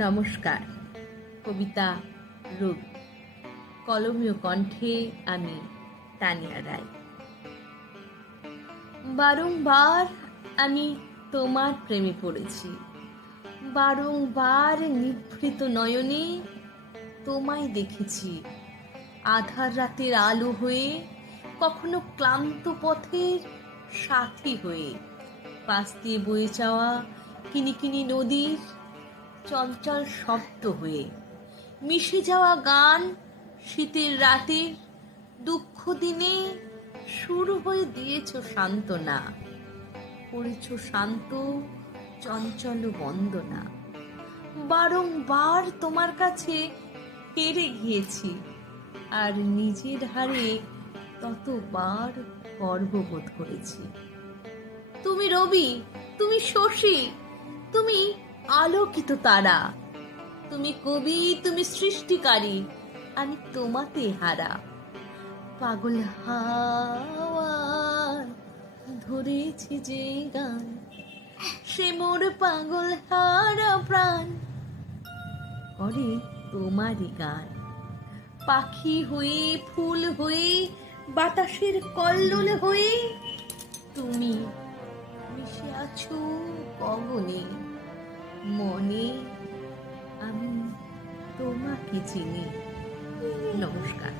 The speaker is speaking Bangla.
নমস্কার। কবিতা রবি, কলমীয় কণ্ঠে আমি তানিয়া রায়। বারংবার আমি তোমার প্রেমে পড়েছি, বারংবার নিভৃত নয়নে তোমায় দেখেছি। আধার রাতের আলো হয়ে, কখনো ক্লান্ত পথের সাথী হয়ে, পাশ দিয়ে বয়ে যাওয়া কিনিকিনি নদীর চঞ্চল শব্দ হয়ে, মিশে যাওয়া গান শীতের রাতের দুঃখ দিনে শুরু হয়ে দিয়েছ সান্ত্বনা, করেছ শান্ত চঞ্চল বন্দনা। বারংবার তোমার কাছে হেরে গিয়েছি, আর নিজের হারে ততবার গর্ববোধ করেছি। তুমি রবি, তুমি শশী, তুমি আলোকিত তারা, তুমি কবি, তুমি সৃষ্টিকারী, আমি তোমাতে হারা। পাগল হাওয়ায় ধরেছি যে গান, সে মোর পাগল হারা প্রাণ করে তোমারই গান। পাখি হয়ে, ফুল হয়ে, বাতাসের কল্লোল হয়ে তুমি মিশে আছো গগনে, মনে আমি তোমাকে চিনি। নমস্কার।